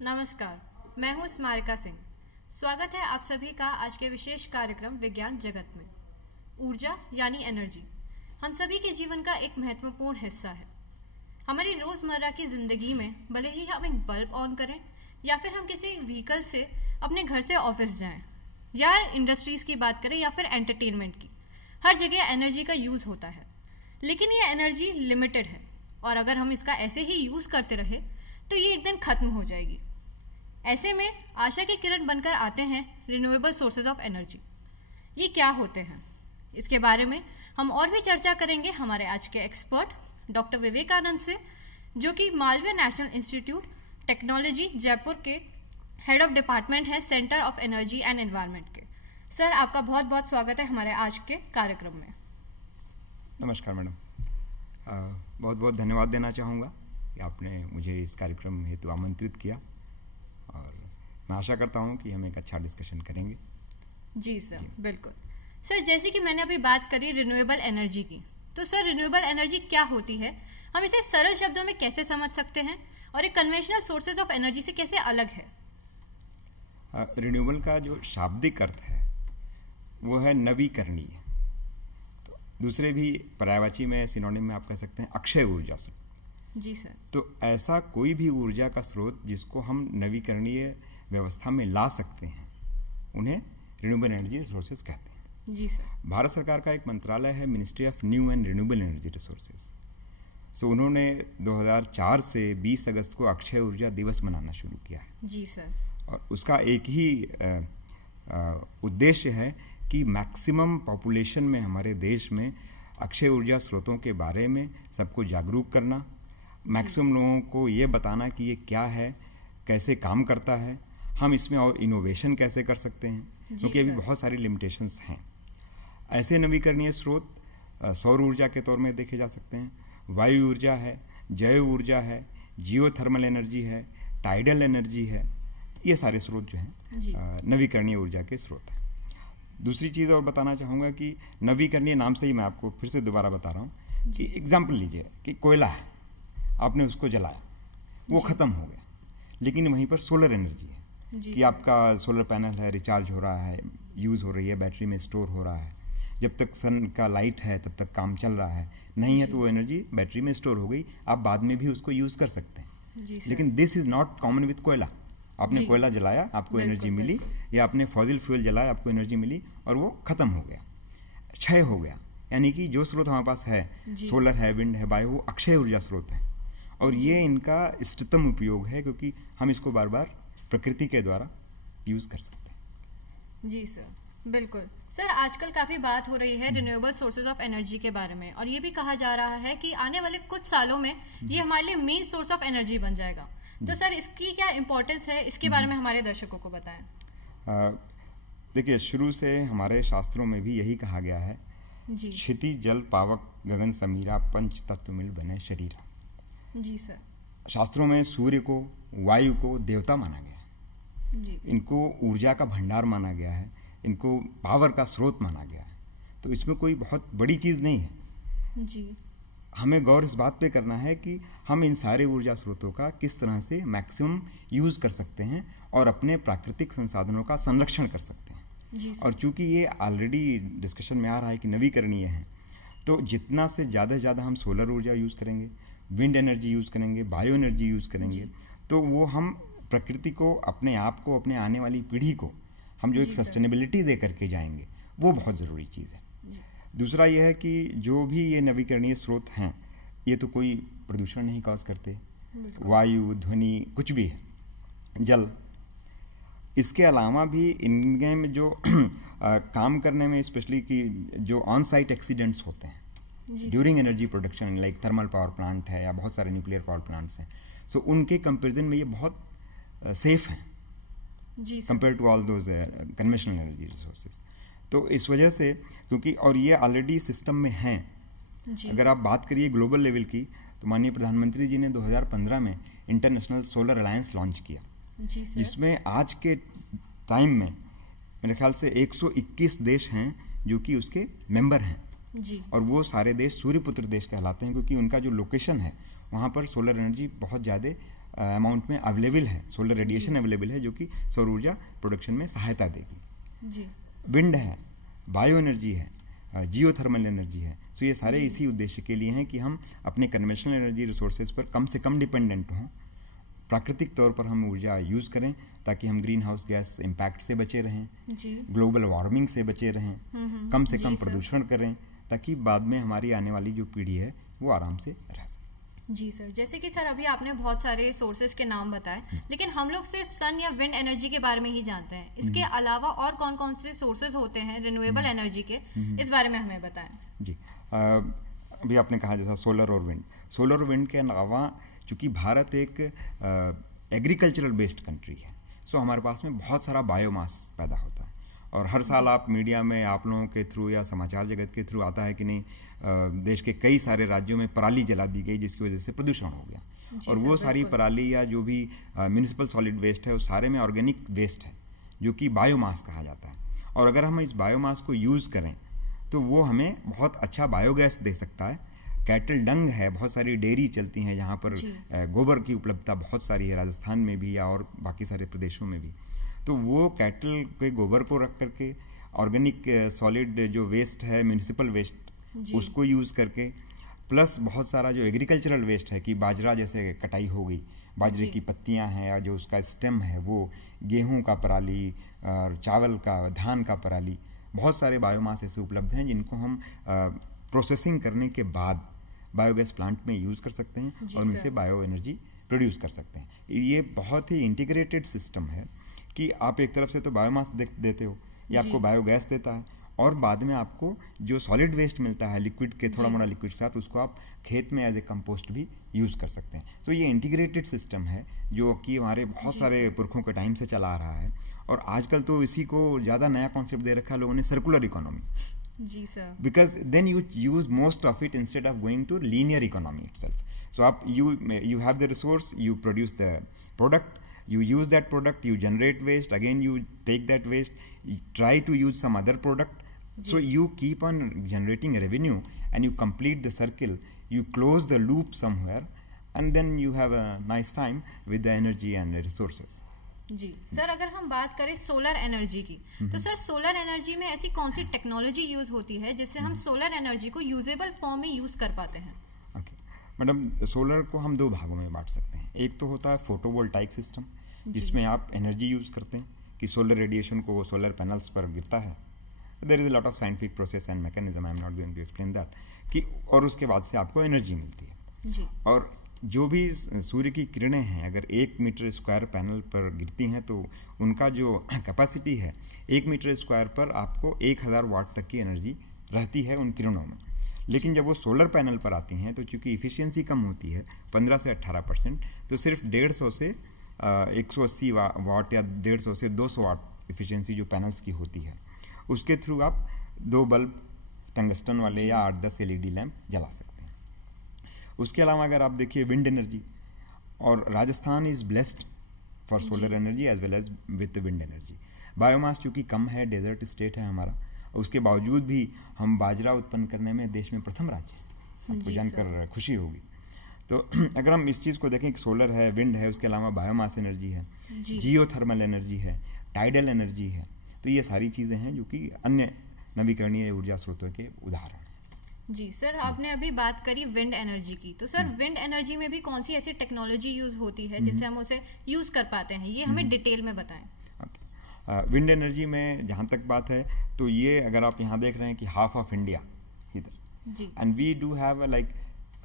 नमस्कार, मैं हूं स्मारिका सिंह। स्वागत है आप सभी का आज के विशेष कार्यक्रम विज्ञान जगत में। ऊर्जा यानी एनर्जी हम सभी के जीवन का एक महत्वपूर्ण हिस्सा है। हमारी रोजमर्रा की जिंदगी में भले ही हम एक बल्ब ऑन करें या फिर हम किसी व्हीकल से अपने घर से ऑफिस जाएं, या इंडस्ट्रीज की बात करें या फिर एंटरटेनमेंट की, हर जगह एनर्जी का यूज होता है। लेकिन ये एनर्जी लिमिटेड है और अगर हम इसका ऐसे ही यूज करते रहे तो ये एक दिन खत्म हो जाएगी। ऐसे में आशा की किरण बनकर आते हैं रिन्यूएबल सोर्सेज ऑफ एनर्जी। ये क्या होते हैं, इसके बारे में हम और भी चर्चा करेंगे हमारे आज के एक्सपर्ट डॉक्टर विवेकानंद से, जो कि Malviya national institute technology Jaipur के हेड ऑफ डिपार्टमेंट है centre of energy and environment के। सर, आपका बहुत बहुत स्वागत है हमारे आज के कार्यक्रम में। नमस्कार मैडम, बहुत बहुत धन्यवाद देना चाहूँगा कि आपने मुझे इस कार्यक्रम हेतु आमंत्रित किया और मैं आशा करता हूँ कि हम एक अच्छा डिस्कशन करेंगे। जी सर, बिल्कुल। सर, जैसे कि मैंने अभी बात करी रिन्यूएबल एनर्जी की, तो सर रिन्यूएबल एनर्जी क्या होती है, हम इसे सरल शब्दों में कैसे समझ सकते हैं और एक कन्वेंशनल सोर्सेज ऑफ एनर्जी से कैसे अलग है? रिन्यूएबल का जो शाब्दिक अर्थ है वो है नवीकरणीय। तो दूसरे भी पर्यायवाची में सिनोनिम में आप कह सकते हैं अक्षय ऊर्जा से। जी सर। तो ऐसा कोई भी ऊर्जा का स्रोत जिसको हम नवीकरणीय व्यवस्था में ला सकते हैं उन्हें रिन्यूएबल एनर्जी रिसोर्सेज कहते हैं। जी सर। भारत सरकार का एक मंत्रालय है ministry of new and renewable energy resources. So उन्होंने 2004 से 20 अगस्त को अक्षय ऊर्जा दिवस मनाना शुरू किया है। जी सर। और उसका एक ही उद्देश्य है कि मैक्सिमम पॉपुलेशन में हमारे देश में अक्षय ऊर्जा स्रोतों के बारे में सबको जागरूक करना, मैक्सिमम लोगों को ये बताना कि ये क्या है, कैसे काम करता है, हम इसमें और इनोवेशन कैसे कर सकते हैं, क्योंकि अभी बहुत सारी लिमिटेशंस हैं। ऐसे नवीकरणीय स्रोत सौर ऊर्जा के तौर में देखे जा सकते हैं, वायु ऊर्जा है, जैव ऊर्जा है, जियोथर्मल एनर्जी है, टाइडल एनर्जी है। ये सारे स्रोत जो हैं नवीकरणीय ऊर्जा के स्रोत हैं। दूसरी चीज़ और बताना चाहूँगा कि नवीकरणीय नाम से ही मैं आपको फिर से दोबारा बता रहा हूँ कि एग्जाम्पल लीजिए कि कोयला है, आपने उसको जलाया, वो ख़त्म हो गया, लेकिन वहीं पर सोलर एनर्जी है कि आपका सोलर पैनल है, रिचार्ज हो रहा है, यूज़ हो रही है, बैटरी में स्टोर हो रहा है। जब तक सन का लाइट है तब तक काम चल रहा है, नहीं है तो वो एनर्जी बैटरी में स्टोर हो गई, आप बाद में भी उसको यूज़ कर सकते हैं। लेकिन this is not common with कोयला। आपने कोयला जलाया, आपको एनर्जी मिली, या आपने फॉसिल फ्यूल जलाया, आपको एनर्जी मिली और वो ख़त्म हो गया, क्षय हो गया। यानी कि जो स्रोत हमारे पास है, सोलर है, विंड है, बायो, वो अक्षय ऊर्जा स्रोत है और ये इनका इष्टतम उपयोग है क्योंकि हम इसको बार बार प्रकृति के द्वारा यूज़ कर सकते हैं। जी सर, बिल्कुल। सर, आजकल काफ़ी बात हो रही है रिन्यूएबल सोर्सेज ऑफ एनर्जी के बारे में और ये भी कहा जा रहा है कि आने वाले कुछ सालों में ये हमारे लिए मेन सोर्स ऑफ एनर्जी बन जाएगा। तो सर, इसकी क्या इम्पोर्टेंस है, इसके बारे में हमारे दर्शकों को बताएं। देखिए, शुरू से हमारे शास्त्रों में भी यही कहा गया है, क्षिति जल पावक गगन समीरा पंच तत्व मिल बने शरीरा। जी सर। शास्त्रों में सूर्य को, वायु को देवता माना गया है, जी। इनको ऊर्जा का भंडार माना गया है, इनको पावर का स्रोत माना गया है। तो इसमें कोई बहुत बड़ी चीज़ नहीं है। जी। हमें गौर इस बात पे करना है कि हम इन सारे ऊर्जा स्रोतों का किस तरह से मैक्सिमम यूज़ कर सकते हैं और अपने प्राकृतिक संसाधनों का संरक्षण कर सकते हैं। जी सर। और चूंकि ये ऑलरेडी डिस्कशन में आ रहा है कि नवीकरणीय है, तो जितना से ज़्यादा हम सोलर ऊर्जा यूज़ करेंगे, विंड एनर्जी यूज़ करेंगे, बायो एनर्जी यूज़ करेंगे, तो वो हम प्रकृति को, अपने आप को, अपने आने वाली पीढ़ी को हम जो एक सस्टेनेबिलिटी दे करके जाएंगे, वो बहुत ज़रूरी चीज़ है। दूसरा यह है कि जो भी ये नवीकरणीय स्रोत हैं, ये तो कोई प्रदूषण नहीं कॉज करते, वायु, ध्वनि, कुछ भी है, जल। इसके अलावा भी इनमें जो काम करने में, स्पेशली कि जो ऑन साइट एक्सीडेंट्स होते हैं during energy production, like thermal power plant है या बहुत सारे न्यूक्लियर पावर प्लांट्स हैं, सो उनके कंपेरिजन में ये बहुत सेफ हैं compare to all those conventional energy resources. तो इस वजह से, क्योंकि और ये ऑलरेडी सिस्टम में हैं। अगर आप बात करिए ग्लोबल लेवल की, तो माननीय प्रधानमंत्री जी ने 2015 में इंटरनेशनल सोलर अलायंस लॉन्च किया, जिसमें आज के टाइम में मेरे ख्याल से 121 देश हैं जो कि उसके मेंबर हैं। और वो सारे देश सूर्यपुत्र देश कहलाते हैं क्योंकि उनका जो लोकेशन है वहाँ पर सोलर एनर्जी बहुत ज़्यादा अमाउंट में अवेलेबल है, सोलर रेडिएशन अवेलेबल है जो कि सौर ऊर्जा प्रोडक्शन में सहायता देगी। जी। विंड है, बायो एनर्जी है, जियो थर्मल एनर्जी है। सो ये सारे इसी उद्देश्य के लिए हैं कि हम अपने कन्वेंशनल एनर्जी रिसोर्सेज पर कम से कम डिपेंडेंट हों, प्राकृतिक तौर पर हम ऊर्जा यूज़ करें ताकि हम ग्रीन हाउस गैस इम्पैक्ट से बचे रहें, ग्लोबल वार्मिंग से बचे रहें, कम से कम प्रदूषण करें, ताकि बाद में हमारी आने वाली जो पीढ़ी है वो आराम से रह सके। जी सर, जैसे कि सर अभी आपने बहुत सारे सोर्सेज के नाम बताए, लेकिन हम लोग सिर्फ सन या विंड एनर्जी के बारे में ही जानते हैं। इसके अलावा और कौन कौन से सोर्सेज होते हैं रिन्यूएबल एनर्जी के, इस बारे में हमें बताएं। जी, अभी आपने कहा जैसा सोलर और विंड। सोलर और विंड के अलावा चूंकि भारत एक एग्रीकल्चरल बेस्ड कंट्री है, सो हमारे पास में बहुत सारा बायोमास पैदा होता है। और हर साल आप मीडिया में आप लोगों के थ्रू या समाचार जगत के थ्रू आता है कि नहीं, देश के कई सारे राज्यों में पराली जला दी गई जिसकी वजह से प्रदूषण हो गया। और वो सारी पराली या जो भी म्यूनिसिपल सॉलिड वेस्ट है उस सारे में ऑर्गेनिक वेस्ट है जो कि बायोमास कहा जाता है। और अगर हम इस बायोमास को यूज़ करें तो वो हमें बहुत अच्छा बायोगैस दे सकता है। कैटल डंग है, बहुत सारी डेयरी चलती हैं जहाँ पर गोबर की उपलब्धता बहुत सारी है, राजस्थान में भी या और बाकी सारे प्रदेशों में भी। तो वो कैटल के गोबर को रख करके ऑर्गेनिक सॉलिड जो वेस्ट है, म्यूनिसिपल वेस्ट, उसको यूज़ करके, प्लस बहुत सारा जो एग्रीकल्चरल वेस्ट है कि बाजरा जैसे कटाई हो गई, बाजरे की पत्तियां हैं या जो उसका स्टेम है, वो गेहूं का पराली और चावल का, धान का पराली, बहुत सारे बायोमास ऐसे उपलब्ध हैं जिनको हम प्रोसेसिंग करने के बाद बायोगैस प्लांट में यूज़ कर सकते हैं और उनसे बायो एनर्जी प्रोड्यूस कर सकते हैं। ये बहुत ही इंटीग्रेटेड सिस्टम है कि आप एक तरफ से तो बायोमास देते हो, ये आपको बायोगैस देता है, और बाद में आपको जो सॉलिड वेस्ट मिलता है लिक्विड के, थोड़ा मोड़ा लिक्विड के साथ, उसको आप खेत में एज ए कंपोस्ट भी यूज़ कर सकते हैं। तो ये इंटीग्रेटेड सिस्टम है जो कि हमारे बहुत सारे पुरखों के टाइम से चला आ रहा है। और आजकल तो इसी को ज़्यादा नया कॉन्सेप्ट दे रखा है लोगों ने, सर्कुलर इकोनॉमी। जी sir, because then you use most of it instead of going to linear economy itself. So आप you have the resource, you produce the product, you use that product, you generate waste, again you take that waste, you try to use some other product. So you keep on generating revenue and you complete the circle, you close the loop somewhere, and then you have a nice time with the energy and the resources. जी sir, अगर हम बात करें solar energy की, तो sir solar energy में ऐसी कौन सी टेक्नोलॉजी यूज होती है जिससे हम सोलर एनर्जी को यूजेबल फॉर्म में यूज कर पाते हैं? ओके मैडम, सोलर को हम दो भागों में बांट सकते हैं। एक तो होता है फोटोवोल्टाइक सिस्टम, जिसमें आप एनर्जी यूज करते हैं कि सोलर रेडिएशन को सोलर पैनल्स पर गिरता है। There is a lot of scientific process and mechanism, I am not going to explain that, कि और उसके बाद से आपको एनर्जी मिलती है। जी। और जो भी सूर्य की किरणें हैं अगर 1 मीटर स्क्वायर पैनल पर गिरती हैं तो उनका जो कैपेसिटी है 1 मीटर स्क्वायर पर आपको 1000 वाट तक की एनर्जी रहती है उन किरणों में। लेकिन जब वो सोलर पैनल पर आती हैं तो चूंकि इफिशियंसी कम होती है 15 से 18%, तो सिर्फ 150 से 180 वाट या 150 से 200 वाट इफिशियंसी जो पैनल्स की होती है, उसके थ्रू आप 2 बल्ब टंगस्टन वाले या 8-10 LED लैंप जला सकते हैं। उसके अलावा अगर आप देखिए विंड एनर्जी, और Rajasthan is blessed for solar energy as well as with wind energy. Biomass चूंकि कम है, डेजर्ट स्टेट है हमारा, उसके बावजूद भी हम बाजरा उत्पन्न करने में देश में प्रथम राज्य है। आपको जानकर खुशी होगी। तो अगर हम इस चीज़ को देखें कि सोलर है, विंड है, उसके अलावा बायोमास एनर्जी है, जियो थर्मल एनर्जी है, टाइडल एनर्जी है, तो ये सारी चीज़ें हैं जो कि अन्य नवीकरणीय ऊर्जा स्रोतों के उदाहरण हैं। जी सर, आपने अभी बात करी विंड एनर्जी की, तो सर विंड एनर्जी में भी कौन सी ऐसी टेक्नोलॉजी यूज होती है जिससे हम उसे यूज कर पाते हैं, ये हमें डिटेल में बताएं। विंड एनर्जी में जहाँ तक बात है तो ये अगर आप यहाँ देख रहे हैं कि हाफ ऑफ इंडिया इधर, and we do have like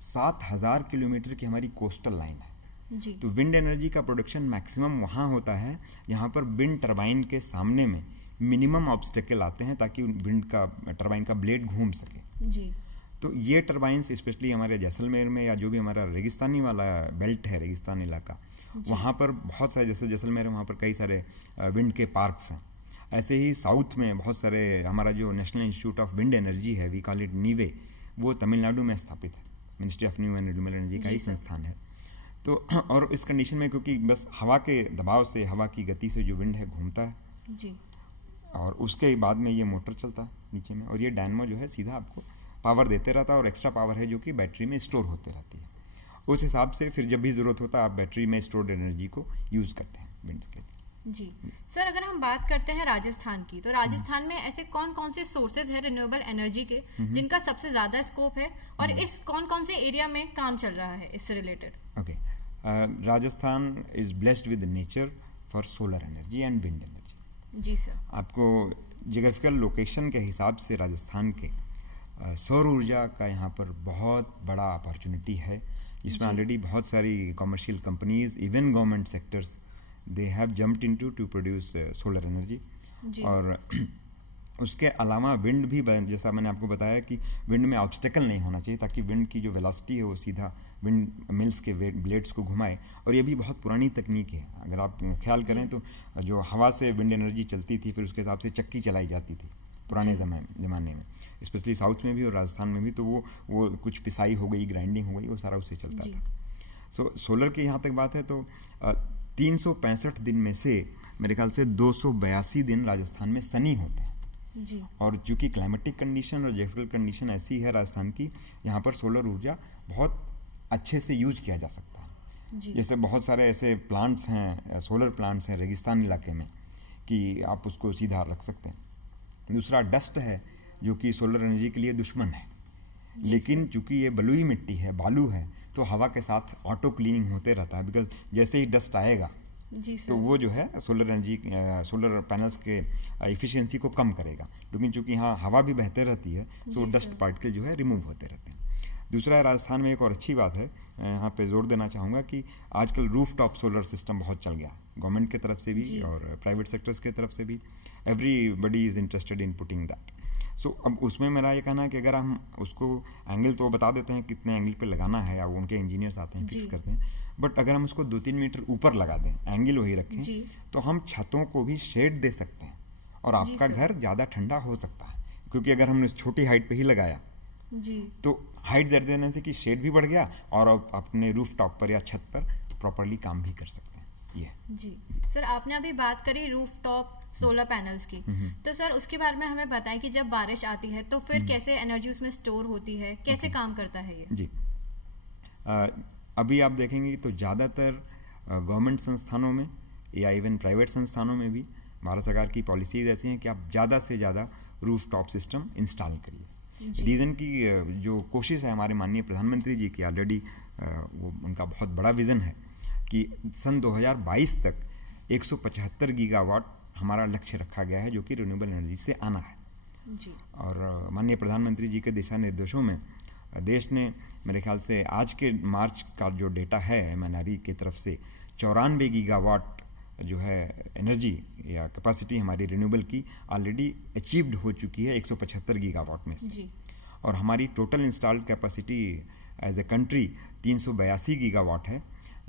7000 kilometre की हमारी कोस्टल लाइन है जी। तो विंड एनर्जी का प्रोडक्शन मैक्सिमम वहाँ होता है जहाँ पर विंड टरबाइन के सामने में मिनिमम ऑब्स्टेकल आते हैं ताकि विंड का टरबाइन का ब्लेड घूम सके जी। तो ये टरबाइंस स्पेशली हमारे जैसलमेर में या जो भी हमारा रेगिस्तानी वाला बेल्ट है, रेगिस्तान इलाका, वहाँ पर बहुत सारे, जैसे जैसलमेर वहाँ पर कई सारे विंड के पार्क्स हैं। ऐसे ही साउथ में बहुत सारे, हमारा जो national institute of wind energy है, वी कॉल इट नीवे, वो तमिलनाडु में स्थापित है, ministry of new and renewable energy का ही संस्थान है। तो और इस कंडीशन में क्योंकि बस हवा के दबाव से, हवा की गति से जो विंड है घूमता है जी, और उसके बाद में ये मोटर चलता है नीचे में, और ये डायनमो जो है सीधा आपको पावर देते रहता है और एक्स्ट्रा पावर है जो कि बैटरी में स्टोर होते रहती है। उस हिसाब से फिर जब भी ज़रूरत होता है आप बैटरी में स्टोर्ड एनर्जी को यूज़ करते हैं विंड के। जी सर, अगर हम बात करते हैं राजस्थान की, तो राजस्थान में ऐसे कौन कौन से सोर्सेज है रिन्यूएबल एनर्जी के जिनका सबसे ज़्यादा स्कोप है, और इस कौन कौन से एरिया में काम चल रहा है इससे related? Okay, Rajasthan is blessed with nature for solar energy and wind energy. जी सर। आपको जियोग्राफिकल लोकेशन के हिसाब से राजस्थान के सौर ऊर्जा का यहाँ पर बहुत बड़ा अपॉर्चुनिटी है, जिसमें ऑलरेडी बहुत सारी commercial companies, even government sectors, they have jumped into two produce solar energy. और उसके अलावा विंड भी, जैसा मैंने आपको बताया कि विंड में ऑब्स्टेकल नहीं होना चाहिए, ताकि विंड की जो वेलोसिटी है वो सीधा विंड मिल्स के ब्लेड्स को घुमाए। और ये भी बहुत पुरानी तकनीक है। अगर आप ख्याल करें तो जो हवा से विंड एनर्जी चलती थी, फिर उसके हिसाब से चक्की चलाई जाती थी पुराने ज़माने में, स्पेशली साउथ में भी और राजस्थान में भी। तो वो कुछ पिसाई हो गई, ग्राइंडिंग हो गई, वो सारा उससे चलता था। सो सोलर की यहाँ तक बात है तो 365 दिन में से मेरे ख्याल से 282 दिन राजस्थान में सनी होते हैं। जी। और चूंकि क्लाइमेटिक कंडीशन और जियोग्राफिकल कंडीशन ऐसी है राजस्थान की, यहाँ पर सोलर ऊर्जा बहुत अच्छे से यूज किया जा सकता है। जैसे बहुत सारे ऐसे प्लांट्स हैं, सोलर प्लांट्स हैं रेगिस्तान इलाके में, कि आप उसको सीधा रख सकते हैं। दूसरा डस्ट है, जो कि सोलर एनर्जी के लिए दुश्मन है, लेकिन चूंकि ये बलुई मिट्टी है, बालू है, तो हवा के साथ ऑटो क्लीनिंग होते रहता है। बिकॉज जैसे ही डस्ट आएगा तो वो जो है सोलर एनर्जी, सोलर पैनल्स के इफिशियंसी को कम करेगा। लेकिन चूंकि यहाँ हवा भी बहते रहती है, तो डस्ट पार्टिकल जो है रिमूव होते रहते हैं। दूसरा, राजस्थान में एक और अच्छी बात है, यहाँ पे जोर देना चाहूँगा कि आजकल रूफ टॉप सोलर सिस्टम बहुत चल गया, गवर्नमेंट की तरफ से भी और प्राइवेट सेक्टर्स की तरफ से भी। Everybody is interested in putting that. So अब उसमें मेरा ये कहना है कि अगर हम उसको एंगल तो बता देते हैं कितने एंगल पे लगाना है, या उनके इंजीनियर्स आते हैं फिक्स करते हैं, बट अगर हम उसको 2-3 मीटर ऊपर लगा दें, एंगल वही रखें, तो हम छतों को भी शेड दे सकते हैं और आपका घर ज़्यादा ठंडा हो सकता है। क्योंकि अगर हमने छोटी हाइट पे ही लगाया तो हाइट दे देने से कि शेड भी बढ़ गया और आप अपने रूफ टॉप पर या छत पर प्रॉपरली काम भी कर सकते हैं। ये जी सर, आपने अभी बात करी रूफ टॉप सोलर पैनल्स की, तो सर उसके बारे में हमें बताएं कि जब बारिश आती है तो फिर कैसे एनर्जी उसमें स्टोर होती है, कैसे काम करता है ये? जी, अभी आप देखेंगे तो ज़्यादातर गवर्नमेंट संस्थानों में या इवन प्राइवेट संस्थानों में भी भारत सरकार की पॉलिसीज ऐसी हैं कि आप ज़्यादा से ज़्यादा रूफ टॉप सिस्टम इंस्टॉल करिए। रीज़न की जो कोशिश है हमारे माननीय प्रधानमंत्री जी की, ऑलरेडी वो उनका बहुत बड़ा विज़न है कि सन 2022 तक 175 गीगावाट हमारा लक्ष्य रखा गया है, जो कि रिन्यूएबल एनर्जी से आना है। जी। और माननीय प्रधानमंत्री जी के दिशा निर्देशों में देश ने मेरे ख्याल से आज के मार्च का जो डेटा है MNRE की तरफ से 94 गीगावाट जो है एनर्जी या कैपेसिटी हमारी रिन्यूएबल की ऑलरेडी अचीव्ड हो चुकी है 175 गीगावाट में से। जी। और हमारी total installed capacity as a country 382 gigawatt है,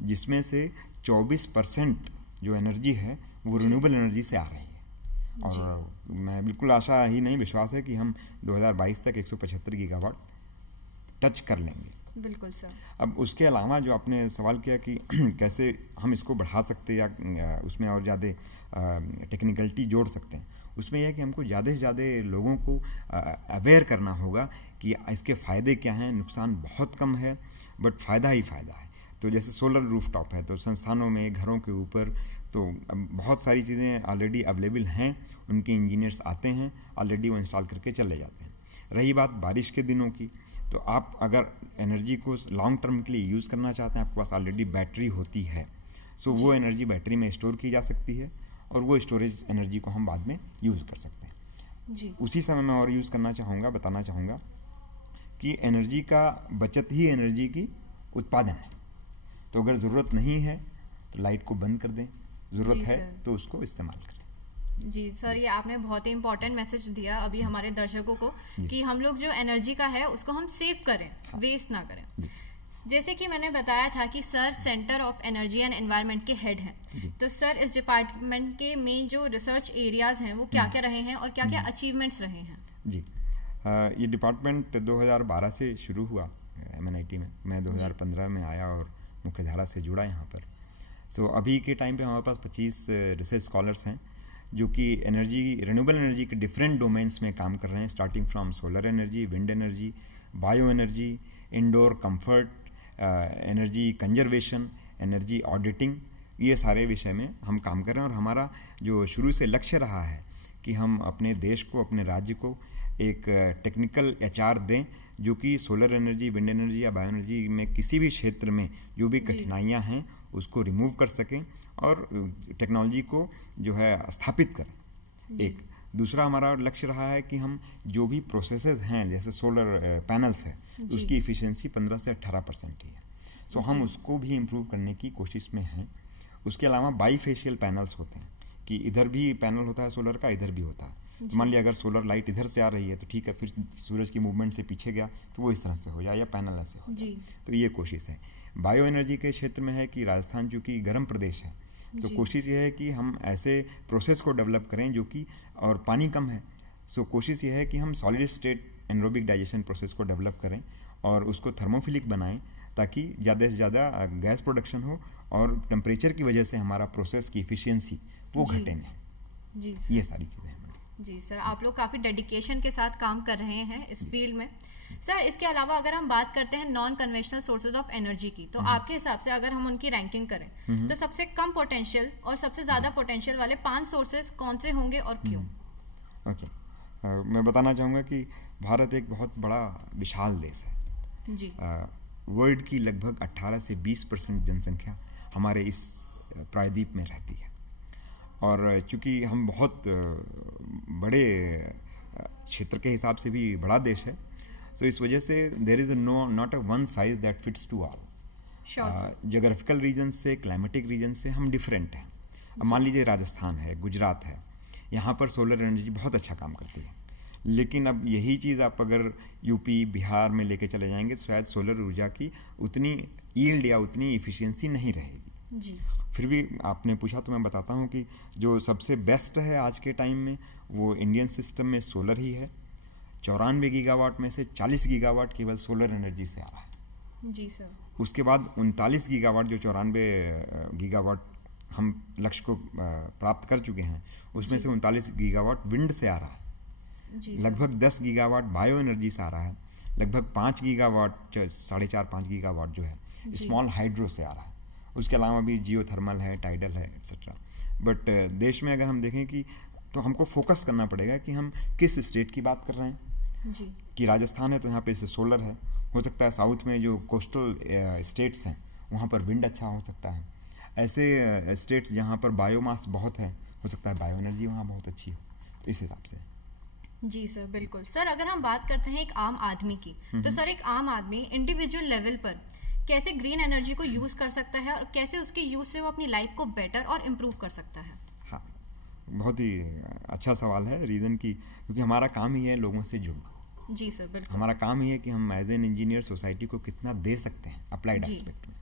जिसमें से 24% जो एनर्जी है वो रिन्यूएबल एनर्जी से आ रही है। और मैं बिल्कुल आशा ही नहीं, विश्वास है कि हम 2022 तक 175 गीगावाट टच कर लेंगे। बिल्कुल सर। अब उसके अलावा जो आपने सवाल किया कि कैसे हम इसको बढ़ा सकते हैं या उसमें और ज़्यादा टेक्निकलिटी जोड़ सकते हैं, उसमें यह है कि हमको ज़्यादा से ज़्यादा लोगों को अवेयर करना होगा कि इसके फ़ायदे क्या हैं। नुकसान बहुत कम है बट फ़ायदा ही फ़ायदा है। तो जैसे सोलर रूफ टॉप है, तो संस्थानों में, घरों के ऊपर तो बहुत सारी चीज़ें ऑलरेडी अवेलेबल हैं, उनके इंजीनियर्स आते हैं, ऑलरेडी वो इंस्टॉल करके चले जाते हैं। रही बात बारिश के दिनों की, तो आप अगर एनर्जी को लॉन्ग टर्म के लिए यूज़ करना चाहते हैं, आपके पास ऑलरेडी बैटरी होती है, सो वो एनर्जी बैटरी में स्टोर की जा सकती है और वो स्टोरेज एनर्जी को हम बाद में यूज़ कर सकते हैं। जी। उसी समय मैं और यूज़ करना चाहूँगा, बताना चाहूँगा कि एनर्जी का बचत ही एनर्जी की उत्पादन है। तो अगर ज़रूरत नहीं है तो लाइट को बंद कर दें, ज़रूरत है तो उसको इस्तेमाल करें। जी सर, ये आपने बहुत ही इम्पोर्टेंट मैसेज दिया अभी हमारे दर्शकों को कि हम लोग जो एनर्जी का है उसको हम सेव करें, वेस्ट ना करें। जैसे कि मैंने बताया था कि sir centre of energy and environment के हेड हैं, तो सर इस डिपार्टमेंट के मेन जो रिसर्च एरियाज हैं वो क्या क्या रहे हैं और क्या क्या अचीवमेंट्स रहे हैं? जी, ये डिपार्टमेंट 2012 से शुरू हुआ MNIT में। मैं 2015 में आया और मुख्यधारा से जुड़ा यहाँ पर। सो अभी के टाइम पे हमारे पास 25 रिसर्च स्कॉलर्स हैं जो कि एनर्जी, रिन्यूएबल एनर्जी के डिफरेंट डोमेन्स में काम कर रहे हैं, starting from solar energy, wind energy, bio energy, indoor comfort, energy conservation, energy auditing, ये सारे विषय में हम काम कर रहे हैं। और हमारा जो शुरू से लक्ष्य रहा है कि हम अपने देश को, अपने राज्य को एक टेक्निकल एचआर दें जो कि सोलर एनर्जी, विंड एनर्जी या बायो एनर्जी में किसी भी क्षेत्र में जो भी कठिनाइयां हैं उसको रिमूव कर सकें और टेक्नोलॉजी को जो है स्थापित करें। एक दूसरा हमारा लक्ष्य रहा है कि हम जो भी प्रोसेसेस हैं जैसे सोलर पैनल्स है उसकी इफिशियंसी 15 से 18% ही है। सो हम उसको भी इम्प्रूव करने की कोशिश में हैं। उसके अलावा बाईफेशियल पैनल्स होते हैं कि इधर भी पैनल होता है सोलर का, इधर भी होता है। मान लिया अगर सोलर लाइट इधर से आ रही है तो ठीक है, फिर सूरज की मूवमेंट से पीछे गया तो वो इस तरह से हो जाए या पैनल ऐसे हो जाए। तो ये कोशिश है। बायो एनर्जी के क्षेत्र में है कि राजस्थान चूँकि गर्म प्रदेश है तो कोशिश ये है कि हम ऐसे प्रोसेस को डेवलप करें जो कि, और पानी कम है, सो कोशिश ये है कि हम solid state anaerobic digestion process को डेवलप करें और उसको थर्मोफिलिक बनाएं ताकि ज़्यादा से ज़्यादा गैस प्रोडक्शन हो और टेम्परेचर की वजह से हमारा प्रोसेस की इफिशियंसी वो घटे नहीं। ये सारी चीज़ें हैं। जी सर, आप लोग काफ़ी डेडिकेशन के साथ काम कर रहे हैं इस फील्ड में। सर, इसके अलावा अगर हम बात करते हैं non conventional sources of energy की, तो आपके हिसाब से अगर हम उनकी रैंकिंग करें तो सबसे कम पोटेंशियल और सबसे ज़्यादा पोटेंशियल वाले 5 सोर्सेज कौन से होंगे और क्यों? ओके, मैं बताना चाहूँगा कि भारत एक बहुत बड़ा विशाल देश है जी। वर्ल्ड की लगभग 18 से 20% जनसंख्या हमारे इस प्रायद्वीप में रहती है और चूँकि हम बहुत बड़े क्षेत्र के हिसाब से भी बड़ा देश है, सो इस वजह से there is not a one size that fits to all. Geographical region से, क्लाइमेटिक रीजन से हम डिफरेंट हैं। अब मान लीजिए राजस्थान है, गुजरात है, यहाँ पर सोलर एनर्जी बहुत अच्छा काम करती है, लेकिन अब यही चीज़ आप अगर यूपी, बिहार में लेके चले जाएंगे तो शायद सोलर ऊर्जा की उतनी यील्ड या उतनी इफिशियंसी नहीं रहेगी जी। फिर भी आपने पूछा तो मैं बताता हूँ कि जो सबसे बेस्ट है आज के टाइम में वो इंडियन सिस्टम में सोलर ही है। 94 गीगावाट में से 40 गीगावाट केवल सोलर एनर्जी से आ रहा है जी सर। उसके बाद 39 गीगावाट, जो 94 गीगावाट हम लक्ष्य को प्राप्त कर चुके हैं, उसमें से 39 गीगावाट विंड से आ रहा है, लगभग 10 गीगावाट बायो एनर्जी से आ रहा है, लगभग 5 गीगावाट, 4.5-5 गीगावाट जो है स्मॉल हाइड्रो से आ रहा है। उसके अलावा भी जियो थर्मल है, टाइडल है, एक्सेट्रा। बट देश में अगर हम देखें कि तो हमको फोकस करना पड़ेगा कि हम किस स्टेट की बात कर रहे हैं जी। कि राजस्थान है तो यहाँ पे इसे सोलर है, हो सकता है साउथ में जो कोस्टल स्टेट्स हैं वहाँ पर विंड अच्छा हो सकता है। ऐसे स्टेट्स जहाँ पर बायोमास बहुत है, हो सकता है बायो एनर्जी वहाँ बहुत अच्छी हो। तो इस हिसाब से जी सर, बिल्कुल। सर, अगर हम बात करते हैं एक आम आदमी की, तो सर एक आम आदमी इंडिविजुअल लेवल पर कैसे ग्रीन एनर्जी को यूज कर सकता है और कैसे उसके यूज से वो अपनी लाइफ को बेटर और इम्प्रूव कर सकता है? हाँ, बहुत ही अच्छा सवाल है। रीजन की क्योंकि हमारा काम ही है लोगों से जुड़ना। जी सर, बिल्कुल। हमारा काम ही है कि हम एज एन इंजीनियर सोसाइटी को कितना दे सकते हैं अप्लाइड एस्पेक्ट में,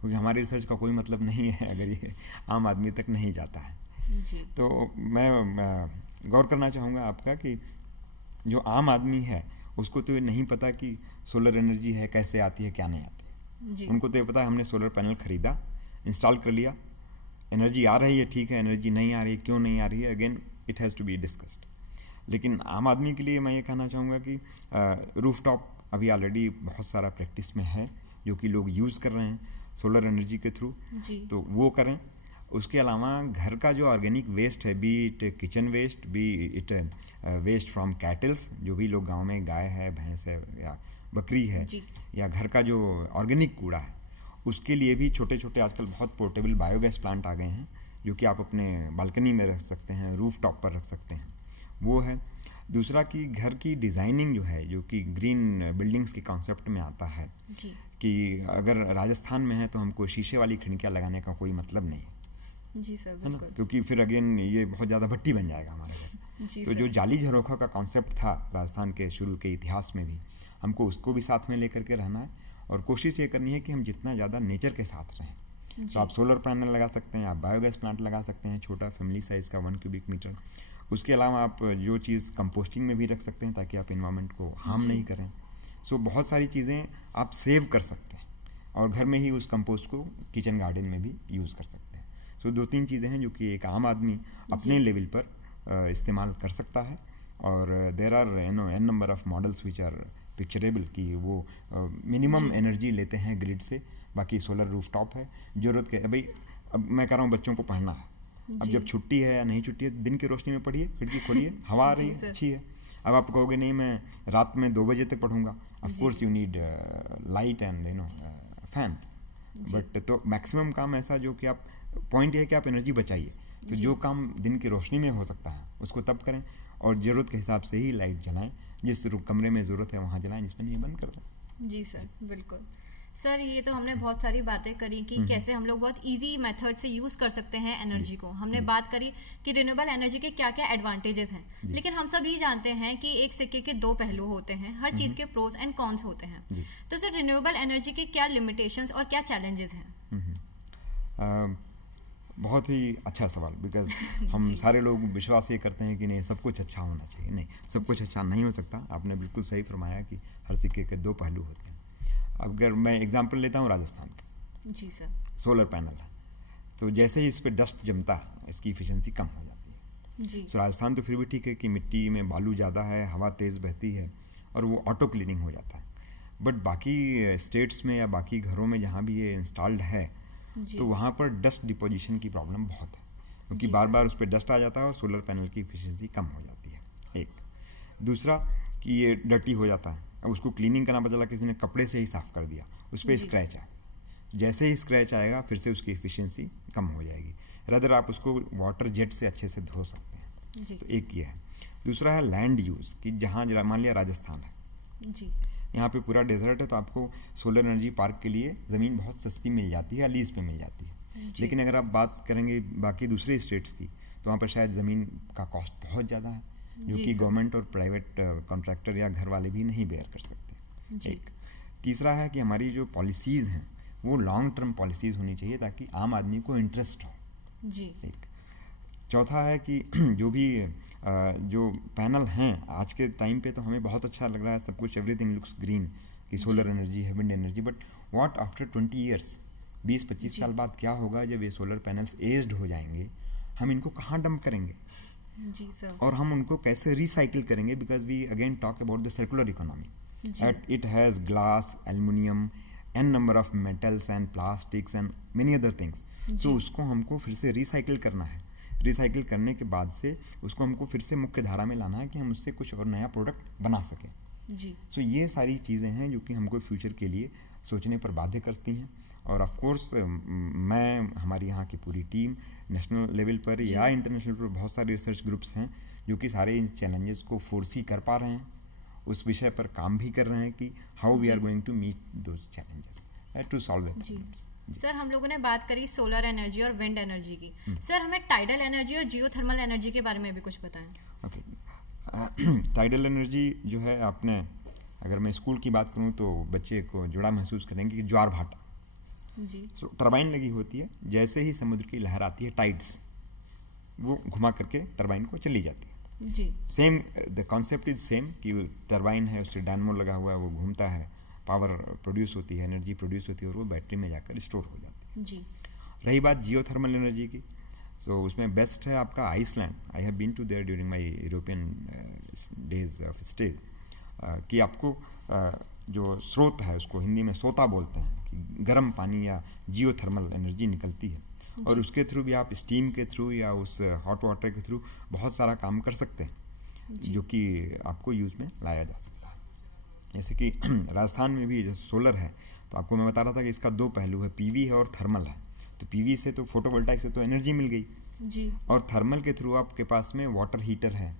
क्योंकि हमारी रिसर्च का कोई मतलब नहीं है अगर ये आम आदमी तक नहीं जाता है जी। तो मैं गौर करना चाहूँगा आपका कि जो आम आदमी है उसको तो ये नहीं पता कि सोलर एनर्जी है, कैसे आती है, क्या नहीं आती है। उनको तो ये पता है हमने सोलर पैनल खरीदा, इंस्टॉल कर लिया, एनर्जी आ रही है, ठीक है, एनर्जी नहीं आ रही है, क्यों नहीं आ रही है, again it has to be discussed. लेकिन आम आदमी के लिए मैं ये कहना चाहूँगा कि रूफटॉप अभी ऑलरेडी बहुत सारा प्रैक्टिस में है जो कि लोग यूज़ कर रहे हैं सोलर एनर्जी के थ्रू, तो वो करें। उसके अलावा घर का जो ऑर्गेनिक वेस्ट है, be it kitchen waste, be it waste from cattles, जो भी लोग गांव में गाय है, भैंस है या बकरी है, या घर का जो ऑर्गेनिक कूड़ा है, उसके लिए भी छोटे छोटे आजकल बहुत पोर्टेबल बायोगैस प्लांट आ गए हैं जो कि आप अपने बालकनी में रख सकते हैं, रूफ टॉप पर रख सकते हैं, वो है। दूसरा कि घर की डिज़ाइनिंग जो है, जो कि ग्रीन बिल्डिंग्स के कॉन्सेप्ट में आता है कि अगर राजस्थान में है तो हमको शीशे वाली खिड़कियाँ लगाने का कोई मतलब नहीं जी सर, है ना, क्योंकि फिर अगेन ये बहुत ज़्यादा भट्टी बन जाएगा हमारे घर। तो जो जाली झरोखा का कॉन्सेप्ट था राजस्थान के शुरू के इतिहास में भी, हमको उसको भी साथ में लेकर के रहना है और कोशिश ये करनी है कि हम जितना ज़्यादा नेचर के साथ रहें। तो आप सोलर पैनल लगा सकते हैं, आप बायोगैस प्लांट लगा सकते हैं, छोटा फैमिली साइज़ का 1 क्यूबिक मीटर। उसके अलावा आप जो चीज़ कंपोस्टिंग में भी रख सकते हैं ताकि आप इन्वायरमेंट को हार्म नहीं करें। सो बहुत सारी चीज़ें आप सेव कर सकते हैं और घर में ही उस कंपोस्ट को किचन गार्डन में भी यूज़ कर सकते हैं। सो 2-3 चीज़ें हैं जो कि एक आम आदमी अपने लेवल पर इस्तेमाल कर सकता है और there are an number of models which are picturable कि वो मिनिमम एनर्जी लेते हैं ग्रिड से, बाकी सोलर रूफटॉप है। जरूरत के भाई, अब मैं कह रहा हूँ बच्चों को पढ़ना है, अब जब छुट्टी है या नहीं छुट्टी है, दिन की रोशनी में पढ़िए, खिड़की खोलिए, हवा आ रही है, अच्छी है। अब आप कहोगे नहीं मैं रात में 2 बजे तक पढ़ूंगा, of course you need light and fan, but तो मैक्सिमम काम ऐसा जो कि आप, पॉइंट ये है कि आप एनर्जी बचाइए। तो जो काम दिन की रोशनी में हो सकता है उसको तब करें, और ज़रूरत के हिसाब से ही लाइट जलाएं, जिस कमरे में ज़रूरत है वहाँ जलाएं, जिसमें नहीं बंद कर दें। जी सर, बिल्कुल। सर ये तो हमने बहुत सारी बातें करी कि कैसे हम लोग बहुत इजी मेथड से यूज़ कर सकते हैं एनर्जी को। हमने बात करी कि रिन्यूएबल एनर्जी के क्या क्या एडवांटेजेस हैं, लेकिन हम सभी जानते हैं कि एक सिक्के के 2 पहलू होते हैं, हर चीज़ के प्रोज एंड कॉन्स होते हैं। तो सर रिन्यूएबल एनर्जी के क्या लिमिटेशंस और क्या चैलेंजेस हैं? बहुत ही अच्छा सवाल, बिकॉज हम सारे लोग विश्वास ये करते हैं कि नहीं सब कुछ अच्छा होना चाहिए। नहीं, सब कुछ अच्छा नहीं हो सकता। आपने बिल्कुल सही फरमाया कि हर सिक्के के 2 पहलू होते हैं। अगर मैं एग्जांपल लेता हूँ राजस्थान का, जी सर, सोलर पैनल है, तो जैसे ही इस पर डस्ट जमता है इसकी इफिशियंसी कम हो जाती है जी। तो राजस्थान तो फिर भी ठीक है कि मिट्टी में बालू ज़्यादा है, हवा तेज़ बहती है और वो ऑटो क्लीनिंग हो जाता है। बट बाकी स्टेट्स में या बाकी घरों में जहाँ भी ये इंस्टॉल्ड है तो वहाँ पर डस्ट डिपोजिशन की प्रॉब्लम बहुत है, क्योंकि बार बार उस पर डस्ट आ जाता है और सोलर पैनल की इफिशियंसी कम हो जाती है। एक दूसरा कि ये डर्टी हो जाता है, अब उसको क्लीनिंग करना पता चला किसी ने कपड़े से ही साफ कर दिया, उस पर स्क्रैच आए, जैसे ही स्क्रैच आएगा फिर से उसकी इफिशियंसी कम हो जाएगी। रदर आप उसको वाटर जेट से अच्छे से धो सकते हैं। तो एक ये है। दूसरा है लैंड यूज़, कि जहाँ मान लिया राजस्थान है जी, यहाँ पे पूरा डेजर्ट है, तो आपको सोलर एनर्जी पार्क के लिए ज़मीन बहुत सस्ती मिल जाती है, लीज पे मिल जाती है। लेकिन अगर आप बात करेंगे बाकी दूसरे स्टेट्स की, तो वहाँ पर शायद ज़मीन का कॉस्ट बहुत ज़्यादा है, जो कि गवर्नमेंट और प्राइवेट कॉन्ट्रैक्टर या घर वाले भी नहीं बेयर कर सकते। एक तीसरा है कि हमारी जो पॉलिसीज़ हैं वो लॉन्ग टर्म पॉलिसीज़ होनी चाहिए ताकि आम आदमी को इंटरेस्ट हो जी। एक चौथा है कि जो भी जो पैनल हैं आज के टाइम पे तो हमें बहुत अच्छा लग रहा है सब कुछ, एवरीथिंग लुक्स ग्रीन कि सोलर एनर्जी है, wind energy, but what after 20 years, 20-25 साल बाद क्या होगा जब ये सोलर पैनल्स एज्ड हो जाएंगे? हम इनको कहाँ डंप करेंगे जी सर, और हम उनको कैसे रिसाइकिल करेंगे? Because we again talk about the circular economy, it has glass, aluminium, an number of metals and plastics and many other things. तो उसको हमको फिर से रिसाइकिल करना है। रिसाइकिल करने के बाद से उसको हमको फिर से मुख्य धारा में लाना है कि हम उससे कुछ और नया प्रोडक्ट बना सकें जी। सो ये सारी चीज़ें हैं जो कि हमको फ्यूचर के लिए सोचने पर बाध्य करती हैं। और ऑफ कोर्स मैं, हमारी यहाँ की पूरी टीम नेशनल लेवल पर या इंटरनेशनल पर बहुत सारे रिसर्च ग्रुप्स हैं जो कि सारे इन चैलेंजेस को फोरसी कर पा रहे हैं, उस विषय पर काम भी कर रहे हैं कि how we are going to meet those challenges to solve the problems. Sir हम लोगों ने बात करी सोलर एनर्जी और विंड एनर्जी की, सर हमें टाइडल एनर्जी और जियोथर्मल एनर्जी के बारे में भी कुछ बताएं। ओके, टाइडल एनर्जी जो है, आपने अगर मैं स्कूल की बात करूं तो बच्चे को जुड़ा महसूस करेंगे कि ज्वार भाटा जी। सो टरबाइन लगी होती है, जैसे ही समुद्र की लहर आती है टाइड्स, वो घुमा करके टरबाइन को चली जाती है जी। Same the concept is same कि टरबाइन है, उससे डायनमो लगा हुआ है, वो घूमता है, पावर प्रोड्यूस होती है, एनर्जी प्रोड्यूस होती है और वो बैटरी में जाकर स्टोर हो जाती है जी। रही बात जियोथर्मल एनर्जी की, सो उसमें बेस्ट है आपका Iceland. I have been to there during my European days of stay, कि आपको जो स्रोत है उसको हिंदी में सोता बोलते हैं, कि गर्म पानी या जियोथर्मल एनर्जी निकलती है और उसके थ्रू भी आप स्टीम के थ्रू या उस हॉट वाटर के थ्रू बहुत सारा काम कर सकते हैं जो कि आपको यूज़ में लाया जा सकता है। जैसे कि राजस्थान में भी जैसे सोलर है, तो आपको मैं बता रहा था कि इसका 2 पहलू है, पीवी है और थर्मल है। तो पीवी से तो फोटोवोल्टाइक से तो एनर्जी मिल गई जी, और थर्मल के थ्रू आपके पास में वाटर हीटर है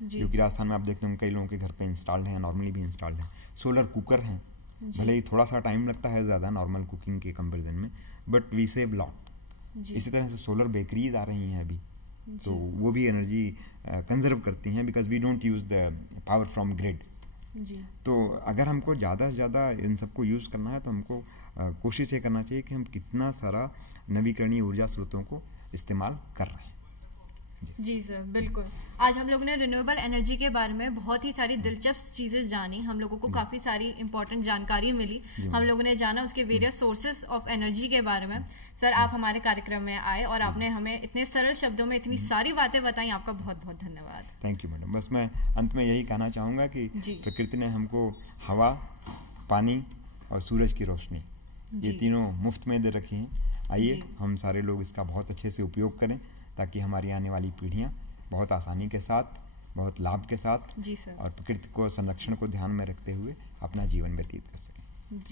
जी। जो कि राजस्थान में आप देखते होंगे कई लोगों के घर पे इंस्टॉल्ड हैं, नॉर्मली भी इंस्टॉल्ड है। सोलर कुकर हैं, भले ही थोड़ा सा टाइम लगता है ज़्यादा नॉर्मल कुकिंग के कंपैरिजन में, बट वी सेव लॉट। इसी तरह से सोलर बेकरीज आ रही हैं अभी, तो वो भी एनर्जी कंजर्व करती हैं because we don't use the power from grid. तो अगर हमको ज़्यादा से ज़्यादा इन सबको यूज़ करना है तो हमको कोशिश ये करना चाहिए कि हम कितना सारा नवीकरणीय ऊर्जा स्रोतों को इस्तेमाल कर रहे हैं। जी सर, बिल्कुल। आज हम लोगों ने रिन्यूएबल एनर्जी के बारे में बहुत ही सारी दिलचस्प चीज़ें जानी, हम लोगों को काफ़ी सारी इंपॉर्टेंट जानकारी मिली, हम लोगों ने जाना उसके वेरियस सोर्सेज ऑफ एनर्जी के बारे में। सर, आप हमारे कार्यक्रम में आए और आपने हमें इतने सरल शब्दों में इतनी सारी बातें बताई, आपका बहुत बहुत धन्यवाद। Thank you madam. बस मैं अंत में यही कहना चाहूँगा कि प्रकृति ने हमको हवा, पानी और सूरज की रोशनी, ये तीनों मुफ्त में दे रखी हैं। आइए हम सारे लोग इसका बहुत अच्छे से उपयोग करें, ताकि हमारी आने वाली पीढ़ियां बहुत आसानी के साथ, बहुत लाभ के साथ और प्रकृति को संरक्षण को ध्यान में रखते हुए अपना जीवन व्यतीत कर सकें।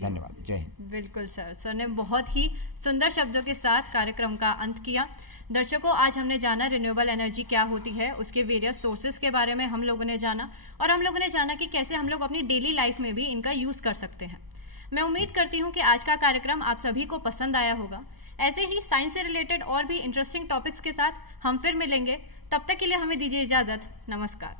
धन्यवाद। जय हिंद। बिल्कुल सर, सर ने बहुत ही सुंदर शब्दों के साथ कार्यक्रम का अंत किया। दर्शकों, आज हमने जाना रिन्यूएबल एनर्जी क्या होती है, उसके वेरियस सोर्सेज के बारे में हम लोगों ने जाना, और हम लोगों ने जाना कि कैसे हम लोग अपनी डेली लाइफ में भी इनका यूज कर सकते हैं। मैं उम्मीद करती हूँ कि आज का कार्यक्रम आप सभी को पसंद आया होगा। ऐसे ही साइंस से रिलेटेड और भी इंटरेस्टिंग टॉपिक्स के साथ हम फिर मिलेंगे। तब तक के लिए हमें दीजिए इजाजत। नमस्कार।